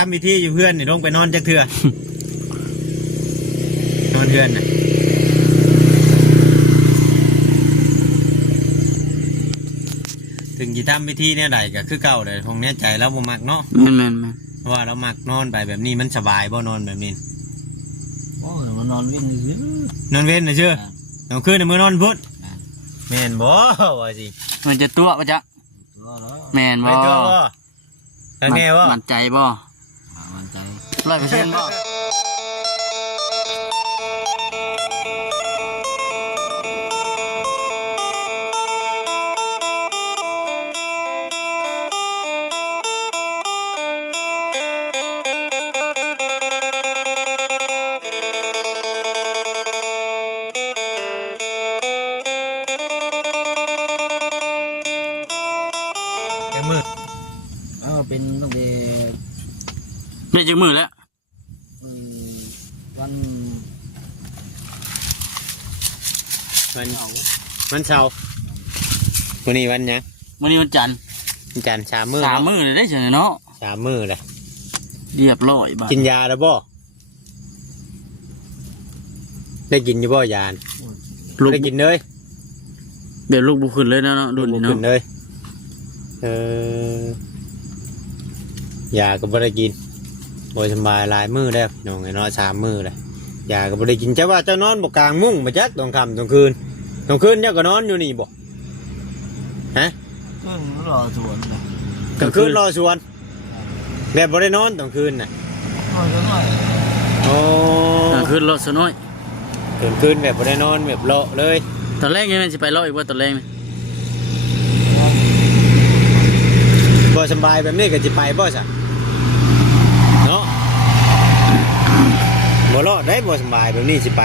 ทำพิธีอยู่เพื่อนนี่ลงไปนอนจักเทื่อ นอนเพื่อนน่ะถึงจะทำพิธีเนี่ยใดก็คือเก่าเลยคงแน่ใจแล้วบ่มักเนาะแม่นเพราะว่าเรามักนอนไปแบบนี้มันสบายบ่นอนแบบนี้โอ้ยมันนอนเว้นซื่อน อนเว้นน่ะเชื่อเอาคืนน่ะมื้อนอนพุธแม่นบ่ว่าสิ มันจะตัวปะจ๊ะ ตัวแล้ว แม่น ไป บ่ ตัวบ่แล้วแน่บ่ มั่นใจบ่ มันใจ 100%บ่มือ เป็นตั้งแต่ ได้จักมื้อแล้ว วัน วันเสาร์วันนี้วันหยัง มื้อนี้วันจันทร์ วันจันทร์3 มื้อ 3 มื้อเลยได้จังเนาะ 3 มื้อเลย เรียบร้อยบัด กินยาแล้วบ่ได้กินอยู่บ่ยาน่ะ ลูก ได้กินเลย เดี๋ยวลูกบ่ขึ้นเลยเนาะรุ่นนี้ ขึ้ เนาะ นเลยยาก็บ่ได้กินบ่สบายหลายมื้อแล้วพี่น้องไอ้เนาะ3 มื้อเลยยาก็บ่ได้กินแต่ว่าเจ้านอนบ่กลางมุ้งมาจักตอนค่ำตอนคืนเจ้าก็นอนอยู่นี่บ่ฮะ ขึ้นรอสวนเลย กลางคืนรอสวนแบบบ่ได้นอนตอนคืนน่ะ น้อยจังเลย โอ้ ขึ้นรถซะน้อย กลางคืนแบบบ่ได้นอนแบบเลาะเลย ตอนแรกยังไงสิไปรออีกว่าตอนแรกนี่ บ่สบายแบบนี้ก็สิไปบ่ซะเนาะบ่รอดได้บ่สบายแบบนี้สิไป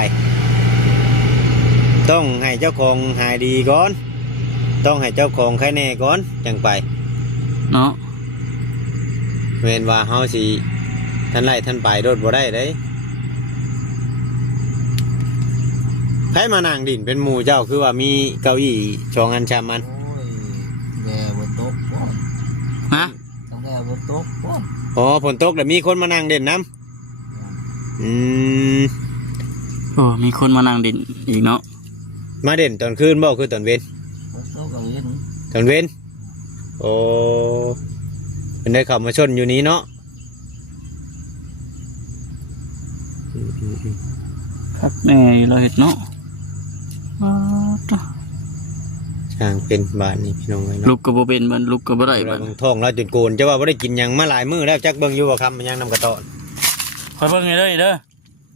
ต้องให้เจ้าของหายดีก่อนต้องให้เจ้าของใครแน่ก่อนจังไป เนาะ เว้นว่าเฮาสิท่านไล่ท่านไปโดดบ่ได้เด้ใครมานั่งดินเป็นหมู่เจ้าคือว่ามีเก้าอี้2 อัน 3 อัน โอ้ยแย่บนโต๊ะป้อน ฮะ ตั้งแต่บนโต๊ะป้อน อ๋อฝนตกแล้วมีคนมานั่งเด่นน้ำโอ้มีคนมานั่งดินอีกเนาะ มาเด่นตอนคืนบ่คือตอนเว้น บนโต๊ะก็เห็น ตอนเว้นโอ้เป็นได้เข้ามาชนอยู่นี้เนาะ ครับแม่เราเห็ดเนาะ ช่างเป็นบาทนี่พี่น้องเลย ลู เนาะ กกระโบเป็นมันลูกกระโบได้ เรา บัด เบิ่งท้องเราจนโกนจะว่าบ่ได้กินหยังมาหลายมื้อแล้วจักเบิ่งอยู่บ่ครับมันยังนำกระตอน คอยเบิ่งให้เลยเด้อ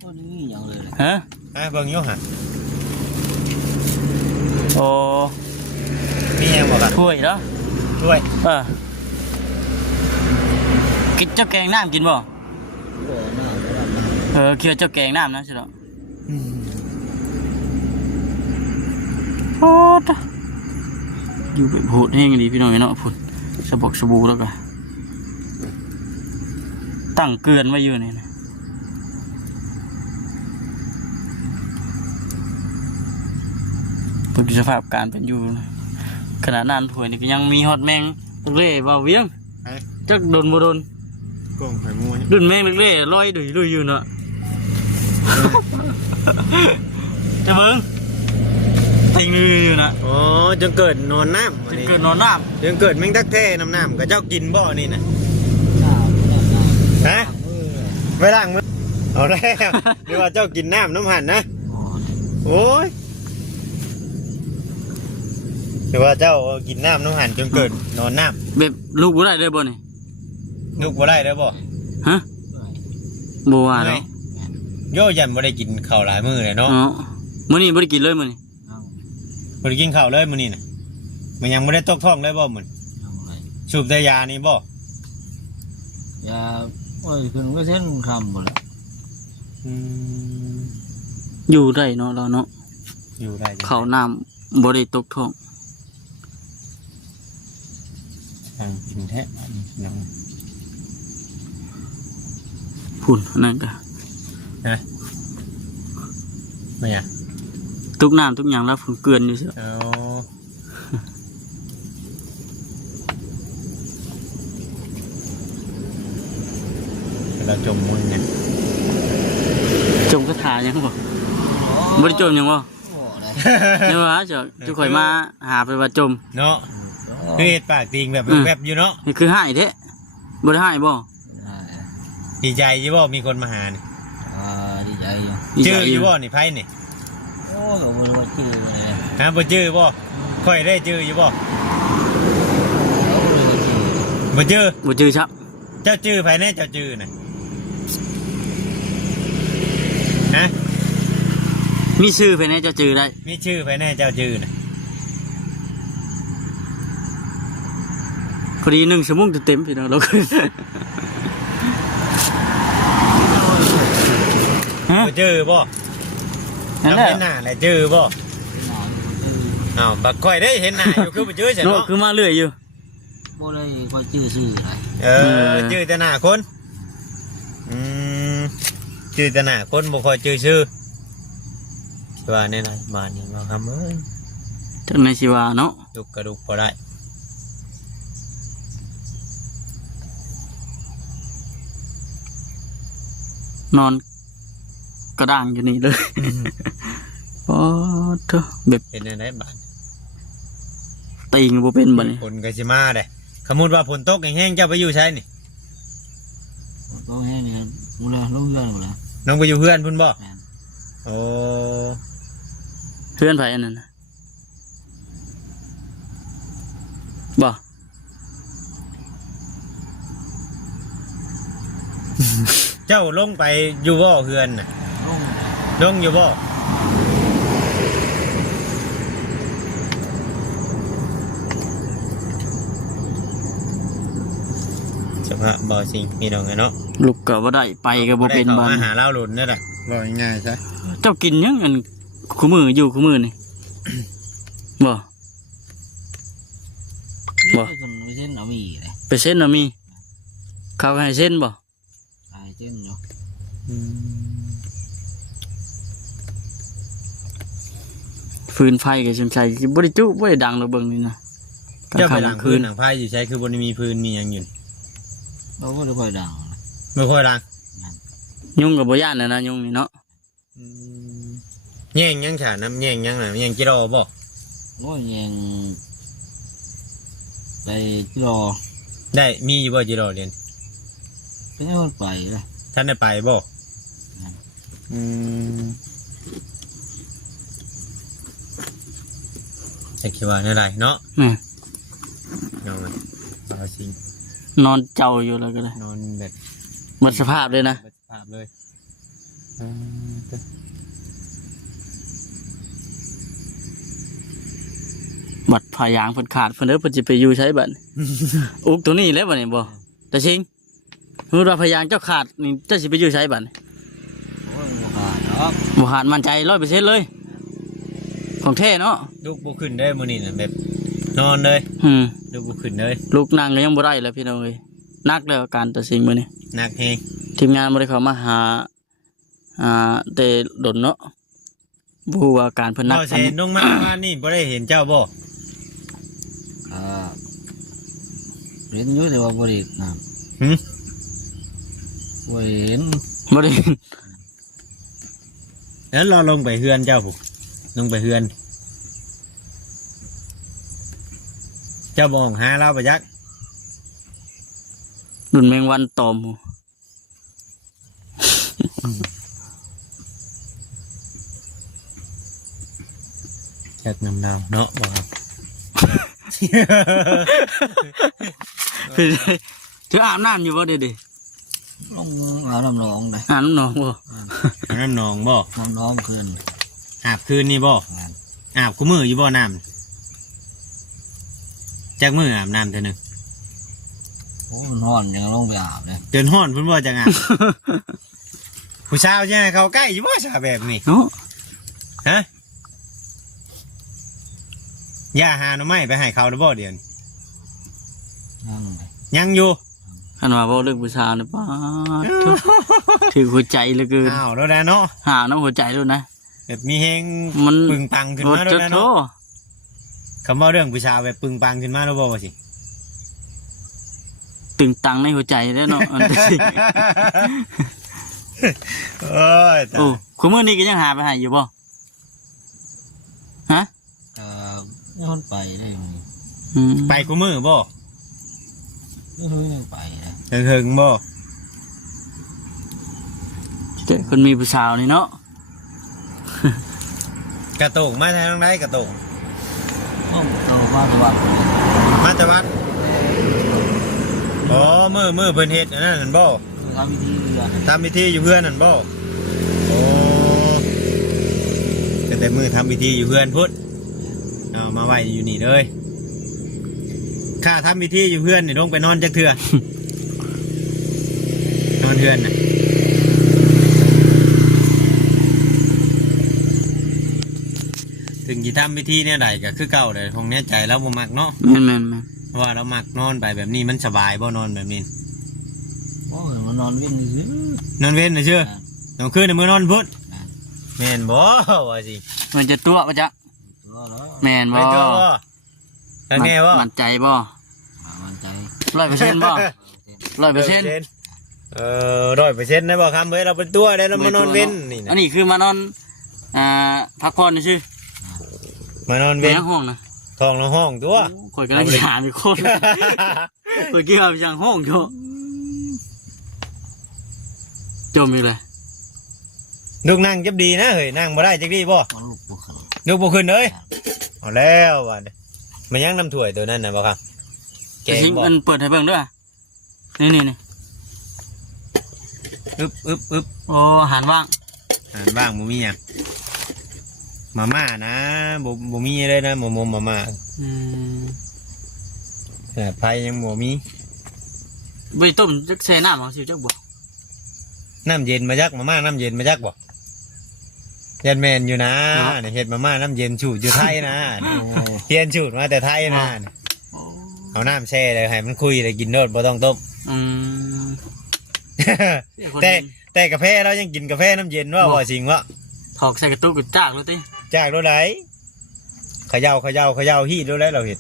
ตัวนี้อย่างเลย ฮะ เบิ่งอยู่ฮะ โอ้ มีหยังบ่ครับ ถ้วยเนาะ ช่วย กินเจ้าแกงน้ำกินบ่ โอ้หน้าก็ได้ เคี่ยวเจ้าแกงน้ำนะใช่หรอโอ้ตะอยู่แบบโหดแห้งดีพี่น้องเนาะพุ่นสะบกสบู่แล้วก็ตั้งเกลือนไว้อยู่นี่นะตัวสภาพการเป็นอยู่นะขนาดนั้นถ้วยนี่ก็ยังมีฮอตแมงเล่บ่าวเวียงจักโดนบ่โดน กงไข่มูนี่ ดุนแมงเล่ลอยดุยอยู่เนาะจะเบิ่งติงอยู่นะ อ๋อจนเกิดนอนน้ำ จะเกิดนอนน้ จนเกิดแมงทักแท้น้ำก็เจ้ากินบ่นี่น่ะ หน้าก็ได้ ฮะ มือเลย ไปล้างมือเอาแล้วเดี๋ยวว่าเจ้ากินน้ำน้ำหันนะ โอ้ โอ้ยเดี๋ยวว่าเจ้ากินน้ำน้ำหันจนเกิดนอนน้ ำแบบลูกบ่ได้เลยบ่นี่ ำลูกบ่ได้แล้วบ่ ฮะบ่ว่าเนาะ โยยันบ่ได้กินข้าวหลายมื้อเลยเนาะ อ๋อมื้อนี้บ่ได้กินเลยมื้อนี้ บ่ได้กินข้าวเลยมื้อนี้น่ะมันยังบ่ได้ตกท้องเลยบ่มื้อ เอาอะไร สูบแต่ยานี่บ่ ยาโอ้ยขึ้นก็เส้นคำหมดเลย อยู่ได้เนาะเราเนาะ อยู่ได้จัง ข้าวน้ำบ่ได้ตกท้อง ทางกินแท้น้อง พุ่นนั่นก็ ไม่อ่ะ ทุกน้ำทุกอย่างแล้วฝุ่นเกลือนอยู่เสีย เอา เราจมมึงเนี่ย จมกระถายังบ่บ่ได้จมยังบ่ โอ้ได้ เนี่ยว่าจะข่อยมาหาไปว่าจม เนาะคือเฮ็ดปากติงแบบแบบอยู่เนาะ นี่คือหายแท้บ่ได้หายบ่ ดีใจอยู่บ่มีคนมาหานี่ ดีใจอยู่ ชื่ออยู่บ่นี่ไผนี่ โอ้ยบ่รู้ชื่ออะไร ฮะบ่ชื่อบ่ค่อยได้ชื่ออยู่บ่บ่ชื่อ บ่จื้อชับ เจ้าชื่อไผแน่เจ้าชื่อน่ะฮะ มีชื่อไปไหนจะจื้อได้ มีชื่อไผแน่เจ้าชื่อน่ะ พอดี1 ชั่วโมงเต็มๆพี่น้องเราคือฮะ บ่ชื่อบ่ นั่น เรา แหละ เห็นหน้าแล้วชื่อบ่ หนาว อ้าวบักค่อยได้เห็นหน้าอยู่คือบ่ชื่อใช่ โลก เนาะ คือมาเรื่อยอยู่ บ่ได้ก็ชื่ออะไร ชื่อแต่หน้าคนชื่อแต่หน้าคนบ่ค่อยชื่อว่าแน่นอนบ้านนี้บ่คำเอ้ย จังในชีวาเนาะ ดุกกระดุกบ่ได้ นอนกระด้างอยู่นี่เลยโอ้เถอะแบบ เป็นจังไดบ้าน ตีงบ่เป็นบ่นี่ ฝนก็สิมาเด้สมมุติว่าฝนตกแห้งๆเจ้าไปอยู่ไสนี่ ก็ให้นี่มูลลงเรื่องหมดแล้ว น้องไปอยู่เพื่อนพุ่นบ่ แม่น โอ้ เพื่อนไผอันนั้นน่ะบ่ เจ้าลงไปอยู่บ่เพื่อนน่ะ ลง ลงอยู่บ่สภาพบ่สิงมีดอกไงเนาะ ลูกก็บ่ได้ไปก็บ่เป็น ได้ บ้า เข้าน มาหาเราหลุนนี่แหละบ่ง่ายๆใช่ เจ้ากินยังอันคู่มืออยู่คู่มือนี่ บ่ บ่ คนไม่เช่นเอามีเลย ไปเส้นน่ะมีเขาให้เส้นบ่ ตายเช่นอยู่ ฟืนไฟก็สงสัยสิบ่ได้จุบ่ได้ดังดอกเบิ่งนี่นะ เจ้าไปหลัง คื พื้น น หลังพายอยู่ใช้คือบนมีพื้นมีหยังอยู่ เราก็ได้ค่อยดัง ไม่ค่อยหลัง ยุงก็บ่ย่านน่ะนะยุงนี่เนาะ แย่งยังฉาน้ำแย่งยังน่ะแย่งจิโร่บ่ โอ้ยยังไปที่รอ ได้มีอยู่บ่จิโร่เรียน เป็นคนไปเลย ท่านได้ไปบ่จะคิดว่าอะไรเนาะ นี่ นอนบาสิง นอนเจ้าอยู่แล้วก็ได้ นอนแบบ หมดสภาพเลยนะ สภาพเลย บัดพายางเพิ่นขาดเพิ่นเด้อเพิ่นสิไปอยู่ใช้บัด อุกตัวนี้แล้วบัดนี้บ่แต่ชิงสมมุติว่าพายางเจ้าขาดนี่เจ้าสิไปอยู่ใช้บัด โอ้ยบ่ขาดหรอก บ่ขาดมั่นใจ 100% เลย ของแท้เนาะ ลูกบุขึ้นได้มื้อนี้น่ะแบบนอนเลย ลูกบุขึ้นเลย ลูกนั่งก็ยังบ่ได้แล้วพี่น้องเอ้ยหนักแล้วอาการตัดสินมื้อนี้ หนักแฮง ทีมงานบ่ได้เข้ามาหาแต่ดนเนาะบ่ฮู้ว่าอาการเพิ่นหนัก บ่ ปาน เห็นลงมาว่านี่บ่ได้เห็นเจ้าบ่ เรียนอยู่แต่ว่าบริณนะ หึ บริเห็น บ่ได้ แล้วเราลงไปเฮือนเจ้าผู้ลงไปเฮือน เจ้าบ่องหาเราบ่ยัก ดุนแมงวันตอมหู จักน้ำดาวเนาะบ่ครับ เป็นไงเธออาบน้ำอยู่บ่เด้ ลงเอาน้ำหนองเลย อาบน้ำหนองบ่ อาบน้ำหนองบ่ น้ำหนองคืน อาบคืนนี่บ่อาบคู่มืออยู่บ่น้ำจักมืออาบน้ำเท่านึง โอ้มันร้อนยังลงไปอาบเลย เดินห้อนพุ่นบ่จังอาบ ผู้สาวใช่ไหมเขาใกล้อยู่บ่สาวแบบนี้ เนาะ ฮะย่าหาหน่อไม้ไปให้เขาหรือบ่เดี๋ยวนี้ นั่งเลย ยังอยู่ คันว่าบ่เลิกผู้สาวนี่ป้าดเถอะถือหัวใจเหลือเกิน อ้าวแล้วนะเนาะ หาน้ำหัวใจด้วยนะ แบบมีเฮง มัน ปึงปังขึ้น รถ มาแล้ จะ วนะ โท เนาะคำว่าเรื่องผู้สาวแบบปึงปังขึ้นมาแล้วบ่ว่าสิ ตึงตังในหัวใจแล้วเนาะ โอ้ย โอ้คุณมื้อนี้ก็ยังหาไปให้อยู่บ่ฮะ ไม่คนไปได้มั้ย ไปกูมือบ่ ไม่รู้ยังไปนะ หึงบ่ เจ้าคนมีผู้สาวนี่เนาะ กระโตกมาทางไหนกระโตก ต้องโตมาตะวัน มาแต่วัดอ๋อมือเพิ่นเฮ็ดอันนั้นนั่นบ่ ทำพิธีเรือ ทำพิธีอยู่เพื่อนนั่นบ่โอ้แต่มือทำพิธีอยู่เพื่อนพุทธเอามาไว้อยู่นี่เลยข้าทำพิธีอยู่เพื่อนนี่ลงไปนอนจักเทื่อ นอนเพื่อนน่ะถึงจะทำพิธีเนี่ยใดก็คือเก่าเลยคงแน่ใจแล้วบ่มักเนาะ แม่น เพราะว่าเรามักนอนไปแบบนี้มันสบายบ่นอนแบบนี้ โอ้ยมานอนวิ่งซื้อน อนเว้นน่ะเชื่อ น้องคืนในมือนอนพุทธแม่นบ่ว่าสิ ๆมันจะตัวปะจ๊ะ ตัวแล้ว แม่น ไป บ่ ตัวบ่แล้วแน่บ่ มั่นใจบ่ มันใจ 100%บ่100% 100%นะบ่ครับเว้ยเราเป็นตัวได้เรามานอนเว้นนี่ อั นะ นนี้คือมานอนพักผ่อนซื่อ มานอน ๆ เว้น ในห้องนะ ท้องละห้องตัว ข่อยกำลังถามอยู่โคตรข่อยคิดว่าไปจังห้องโจจมอยู่เลย ลูกนั่งจับดีนะเฮ้ยนั่งบ่ได้จักดีบ่ มันลูกบุก ลูกบ่ขึ้นเลยเอาแล้วว่ามันยังน้ำถ้วยตัวนั้นน่ะบ่ครับแก แต่ ง สิ่ง บ่ มันเปิดให้เบิ่งด้วยนี่ อึบ โอ้อาหารว่าง อ่านบ้างบ่มีหยังมาม่านะบ่มีเลยนะหมมาม่า อืม ขนาดไผยังบ่มี ใบต้มจักแช่น้ำของสิจักบ่ น้ำเย็นมาจักมาม่าน้ำเย็นมาจักบ่ยันแมนอยู่นะเนี่ยเฮ็ดมาม่าน้ำเย็นสูตรอยู่ไทยนะเฮียนสูตรมาแต่ไทยนะเอาน้ำแช่เลยให้มันคุยเลยกินโดดบ่ต้องต้ม อืม แต่กาแฟเรายังกินกาแฟน้ำเย็นว่าบ่จริงวะ ถอกใส่กระตุกกระจากเลยติ จากโดนไหนเขย่าฮีดโดนไหนเราเห็น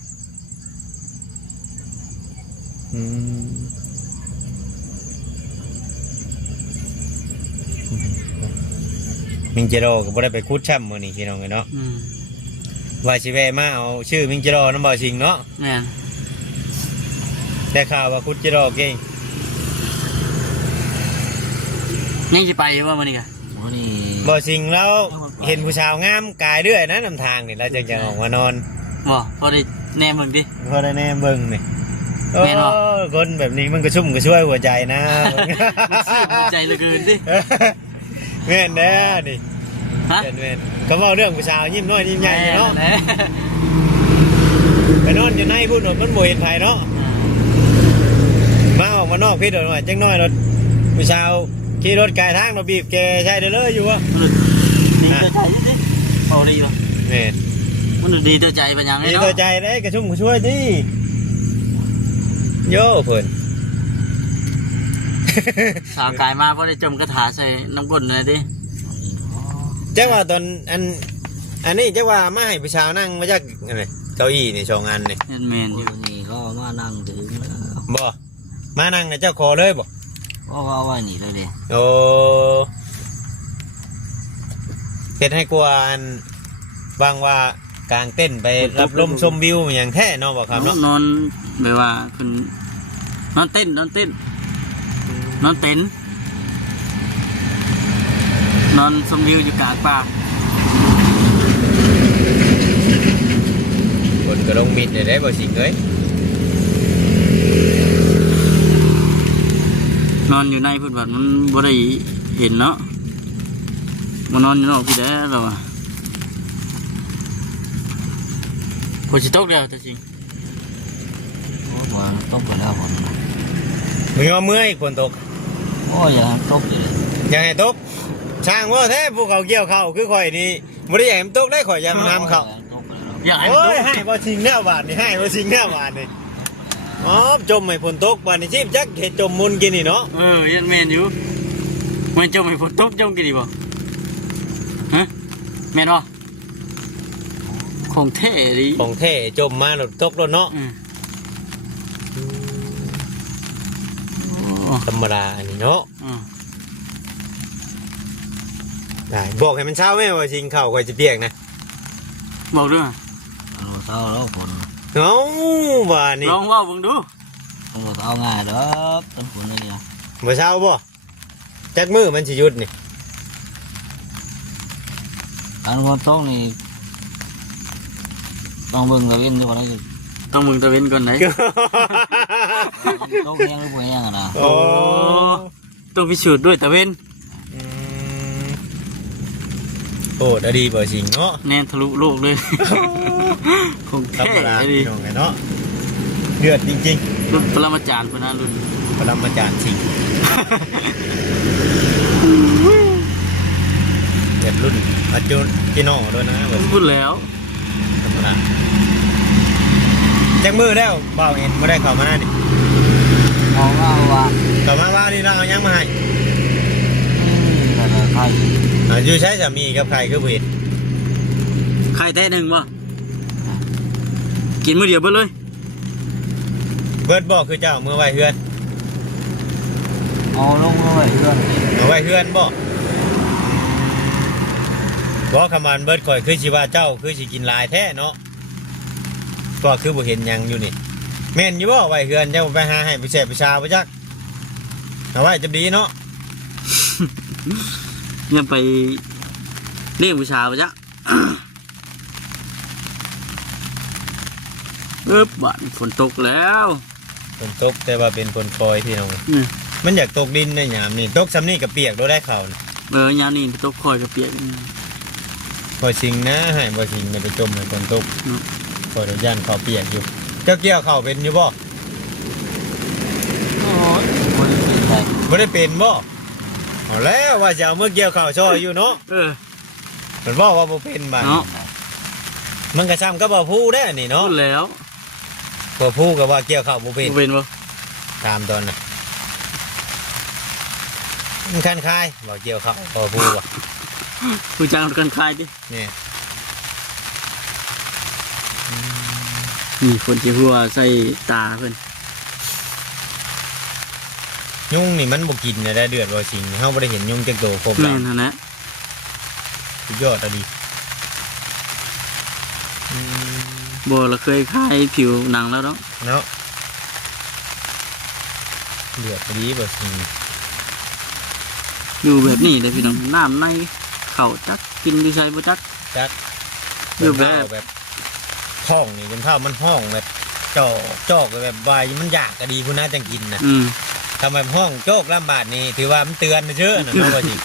มิงเจโร่ก็บ่ได้ไปคุดช่ำมื้อนี้พี่น้องเนาะ อืม ว่าสิแวะมาเอาชื่อมิงเจโร่นำบ่จริงเนาะ แม่น แต่ข่าวว่าคุดเจโร่เก่ง ยังสิไปว่ามื้อนี้กะ วันนี้ บ่จริงแล้วเห็นผู้สาวงามกายเรื่อยนะนำทางนี่เราจะออกมานอน บ่พอได้แนมเบิ่งติ พอได้แน่เบิ่งนี่โอ้ แม่นบ่ คนแบบนี้มันก็ชุ่มก็ช่วยหัวใจนะ มันใจเหลือเกินติ แม่นแน่นี่ ฮะ แม่นก็เว้าเรื่องผู้สาวยิ้มน้อยยิ้มใหญ่เนาะ แม่ ไปนอนอยู่ในพูดว่ามันบ่เห็นไผเนาะมาออกมานอกพี่โดนว่าจังน้อยรถผู้สาวขี่รถกายทางเราบีบแกใช่เด้อเลยอยู่วะ ดีต่อใจติเอาดีบ่ แม่น มันดีต่อใจเป็นหยังไง ดี เนาะ ต่อใจเด้กระชุ่มก็ช่วยดิโย่เพิ่น สาวกายมาพอได้จมกระถาใส่น้ำก้นเลยดิ จังว่าตอนอันนี้จังว่ามาให้ผู้สาวนั่งมาจากอันนี้เก้าอี้นี่สองอันนี่ เห็นแมนอยู่ วันนี้ก็มานั่งถึง บ่มานั่งกับเจ้าคอเลยบ่ ก็ว่าว่านี่เลยเด้ โอ้เฮ็ดให้กลัวอันบางว่ากลางเต้นไปรับลมชมวิวอย่างแท้เนาะบ่ครับเนาะ นอนแบบว่าคุณนอนเต้นนอนเต้นนอนเต้นนอนชมวิวอยู่กลางป่า คนก็ลงมิดได้บ่สิงเอ้ย นอนอยู่ในพุทธบัตรมันบ่ได้เห็นเนาะมานอนอยู่นอกพี่แด้เราอะฝนสิตกแล้วแต่จริง ว่าตกไปแล้วผม มึงว่าเมื่อยฝนตก โอ้ยอย่าตกเลย อยากให้ตกช่างว่าแท้ภูเขาเกี่ยวเข้าคือข่อยนี่บ่ได้อยากให้มันตกได้ข่อยอยากมันน้ำเข้า อยากให้มัน โอ้ ต ย ก ให้บ่สิงแนวบาดนี่ให้บ่สิงแนวบาดนี่อ๋อจมให้ฝนตกบาดนี่ชีพจักเฮ็ดจมมุนกินนี่เนาะ ยันแมนอยู่มันจมให้ฝนตกจมกี่ดีบ่ฮะแมนบ่คงเท่ดี ของแท้จมมาแล้วตกแล้วเนาะ อืม ธรรมดาอันนี้เนาะ อ๋อ ได้บอกให้มันเช้าไหมว่าชิงข้าวก่อยจะเปียกนะ บอกด้วย เอาเท่าแล้วฝน เอ้าว่านี่ ลองเว่าเบิ่งดู ต้องเอาง่ายดอกต้นฝนนี่เนี่ย บ่เช้าบ่จักมือมันสิหยุดนี่ การฝนตกนี่ต้องเบิ่งกระเว้นอยู่ว่าได้อยู่ ต้องมึงตะเว้นก่อนไหน ตกแห้งหรือบ่แห้งอะนะ โอ้ ต้องพิสูจน์ด้วยตะเว้น อืมโอ้ได้ดีบ่ชิงเนาะ แน่นทะลุโลกเลยคง ธร แท้ รมดา ดิ พี่น้องไงเนาะเดือดจริง รุ่นปรมาจารย์พนะรุ่น ๆปรมาจารย์ชิงเดือดรุ่นปัจจุบันพี่น้องด้วยนะว่า พูดแล้ว ธรรมดาจักมือแล้วเบาเอ็นไม่ได้เข้ามาหน้านี่ เอาว่า เข้ามาว่านี่เราเอายังมาให้ แต่ละไข่ อยู่ใช้สามีกับใครคือผู้เห็น ไข่แท้หนึ่งบ่กินมื้อเดียวเบิดเลย เบิร์ดบอกคือเจ้าเมื่อไหวเฮือน เอาลงเลยเพื่อน เมื่อไหวเฮือนบอกบอกคำมันเบิร์ดข่อยคือสิว่าเจ้าคือสิกินหลายแท้เนาะก็คือบ่เห็นหยังอยู่นี่แม่นอยู่บ่ไหวเฮือนเจ้าไปหาให้ผู้แสบผู้ชาผู้จักเอาไว้จะดีเนาะ ยังไปเลี้ยงผู้ชายปะจ๊ะ บ้านฝนตกแล้ว ฝนตกแต่ว่าเป็นฝนคอยพี่น้อง อืม มันอยากตกดินในยามนี่ตกซ้ำนี่กับเปียกโดยได้เข่านะ ยามนี้ตกคอยกับเปียก พอสิงนะให้พอสิงเนี่ยไปจมในฝนตก อืม พอเดี๋ยวย่านเขาเปียกอยู่เจ้าเกี่ยวเข่าเป็นอยู่บ่ โอ้ยคนเป็นไง ไม่ได้เป็นบ่เอาแล้วว่าจะเอาเมื่อเกี่ยวเข่าช่อยอยู่เนาะ เออ เหมือนว่าบ่เป็นบ้าน เนาะ มันกระซ้ำก็บ่พูดได้นี่ พู เนาะ ดแล้ว บ่พูดกับว่าเกี่ยวเข่าบ่เป็น เป็นปะ ตามตอนน่ะมันคันคายบ่เกี่ยวเข่าบ่พูดว่ะ ผู้จ้างกันคลายดิ นี่ นี่คนที่หัวใส่ตาเพิ่น ยุงนี่มันบ่กินนะได้เดือดบ่สิงเฮาบ่ได้เห็นยุงจักโตครบ แม่ แล้ว นหั่นนะ สุดยอดอะดีอืม บ่เราเคยคลายผิวหนังแล้วเนาะ เนาะเดือดอะดีบ่สิง อยู่แบบนี้เลยพี่น้องน้ำในเข่าจักกินดูใช้บ่จัก จัก อยู่แบบ แบบท้องนี่จนเท่ามันห้องแบบจอกแบบใบมันอยากก็ดีพุ่นน่าจังกินนะ อืม ทำแบบห้องโจกลำบากนี่ถือว่ามันเตือนนะเชื่อนะน้องก็จริง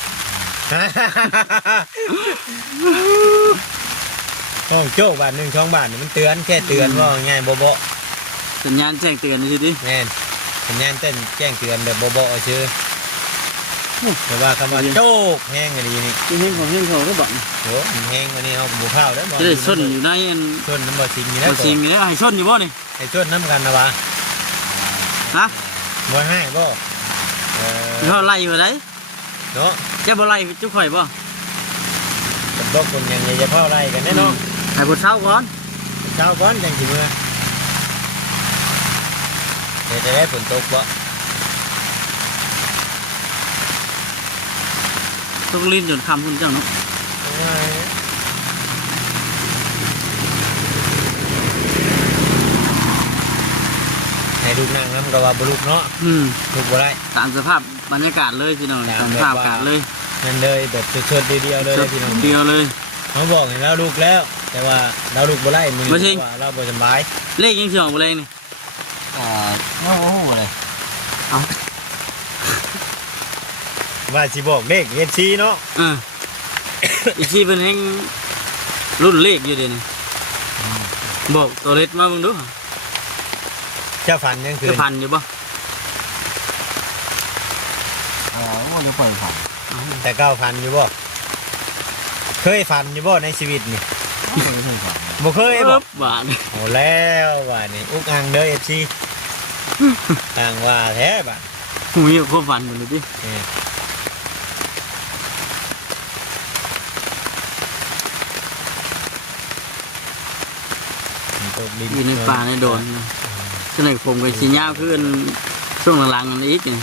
ห้องโจกบาทหนึ่งช่องบาทนี่มันเตือนแค่เตือนว่าง่ายโบโบ สัญญาณแจ้งเตือนนี่สิ แน่นสัญญาณเต้นแจ้งเตือนแบบโบโบชื่อแต่ว่าคำว่าโจกแห้งอะไรนี่ ที่เห็นของเห็นเขาก็บอก โหมันแห้งอันนี้เอาบุข้าวได้บ่ จะได้ส้นอยู่ในอัน ส้นน้ำบ่ชิงนี่นะ บ่สิงนี่ให้ส้นอยู่บ่นี่ ไอ้ส้นน้ำกันนะวะ ฮะ บ่ให้บ่เขาไล่อยู่ได เนาะ จะบ่ไล่จุข่อยบ่ กับบอกคนยังจะเผาไรกันแน่นอน ให้บ่เช้าก่อน เช้าก้อนจังสิเมื่อเดี๋ยวจะได้ฝนตกบ่ ต้องลิ้นจนค่ำพุ่นเจ้าเนาะ ให้ลูกนั่งน้ำก็ว่าบลูกเนาะ อืม ลูกบ่ได้ ตามสภาพบรรยากาศเลยพี่น้อง ตาม ตามสภาพอากาศเลย นั่นเลยแบบเชิดๆเดียวๆเลยพี่น้อง เดียวเลย เขาบอกให้เราลูกแล้ว แต่ว่าเราลูกบ่ได้มือ บ่จริง ว่าเราบ่สบาย เลขยังสิออกบ่เลขนี่ โอ้โหเลย ว่าสิบอกเลขเอฟซีเนาะ เอออีกทีเป็นแห่งรุ่นเลขอยู่เดี๋ยวนี้บอกตัวเล็กมาเบิ่งดู เจ้าฝันยังคื จะ น พันอยู่บ่ ว่าจะปล่อยผ่าน แต่เก้าฝันอยู่บ่เคยฝันอยู่บ่ในชีวิตนี่ ไม่เคยผ่าน บ่เคยบ่ บาท เอาแล้วว่านี่อุกอังเด้อเอฟซีต่างว่าแท้บ่ะ หูยโคตรฟันหมดเลยดิ นี่ฝนตกดิน อยู่ในป่าในโดนขนาดผมกับชิญญาเพื่อนช่วงหลังๆอันนี้นี่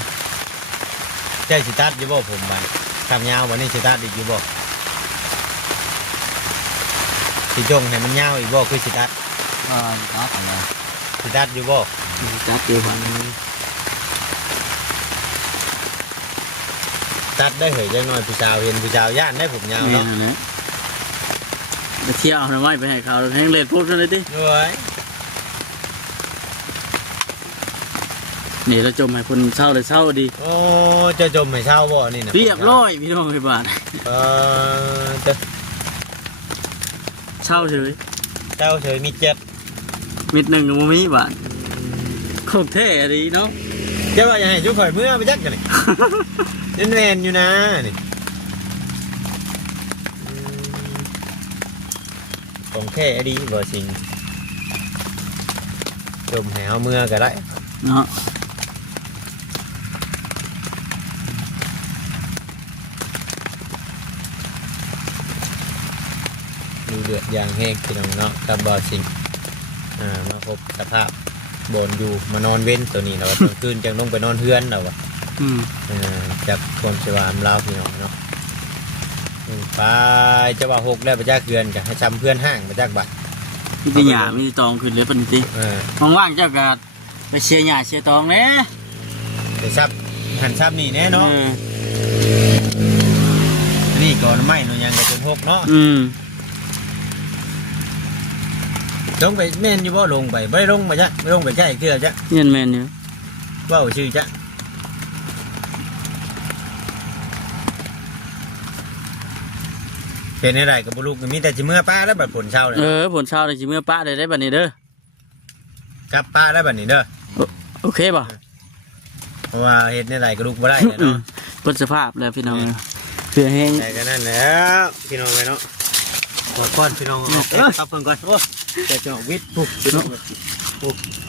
ใจสิตัดอยู่บ่ผมบัดทำยาววันนี้สิตัดอีกอยู่บ่สิจงให้มันยาวอีกบ่คือสิตัด ตัดอะไร สิตัดอยู่บ่ จัดอยู่บัด ตัดได้เหยจังหน่อยผู้สาวเห็นผู้สาวย่านได้ผมยาว นี่ เนาะ นั่นแหละไปเที่ยวเอาหน่อไม้ไปให้เขาแห้งเล่นปุ๊บนั่นเลยติ เอ้ย นี่เราจมให้คนเศร้าเลยเศร้าดี โอ้เจะจมให้เช่าบ่นี่นะ เรียบร้อยพี่น้องไปบ้าน จะ เศร้าเฉย เจ้าเฉยมีเจ็ด มิดหนึ่งกับมีบ้านโคตรเท่ดีเนาะ เจ้าว่าอย่าให้ชุกข่อยเมื่อไปจักกันนี่ แน่นๆอยู่นะนี่ของแค่ดีบ่จริงจมให้เอาเมื่อก็ได้ เนาะ ดูเดือดอย่างแห้งพี่น้องเนาะกับบ่จริงมาพบสภาพบนอยู่มานอนเว้นตัวนี้เราตอนคืนจังลงไปนอนเฮือนเราอะ อืม จับคนสวามลาวพี่น้องเนาะไปจะว่าหกแล้วไปจากเกือนกันให้จำเพื่อนห้างไปจากบัตร มีแต่หยามีแต่ตองขึ้นเหลือปานนี้ว่างๆเจ้าก็ไปเชียร์หยาเชียร์ตองแหน่ ไปซับหันซับนี่แน่เนาะ เออ นี่ก่อนไม่หนูยังกระจนหกเนาะ อืม ลงไปแม่นอยู่บ่ลงไปไม่ลงไปจ้ะไม่ลงไปใช่เกลือจ้ะ เงินแมนอยู่ ว่าวชื่อจ้ะเป็นอะไรกับบุรุษมีแต่จิเมื่อป้าแล้วบัดผลเช่าเลย ผลเช้าได้สิเมื่อป้าได้บัดนี้เด้อก ลับป้าแล้วบัดนี้เด้อ โอเคป่ะ เพราะว่าเห็ดในไรกระดูกบ่ได้เนี่ย อืม เนาะ เปิดสภาพแล้วพี่น้องเพื่อแห้ง แต่ก็นั่นแล้วพี่น้องไปเนาะก่อนพี่น้องเอาครับเพิ่งก่อนโอ้แต่จะวิทย์ปุ๊บพี่น้อง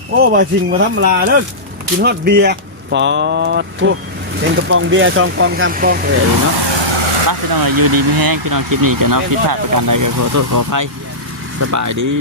โอ้ว่าจริงว่าธรรมดาเด้อกินฮอดเบียร์ ปอด ปุ๊บเป็นกระป๋องเบียร์2กล่อง3กล่อง เนาะรักพี่น้องอยู่ดีไม่แห้งพี่น้องคลิปนี้กันเนาะผิดพลาดประการใดก็ขอโทษขออภัยสบายดี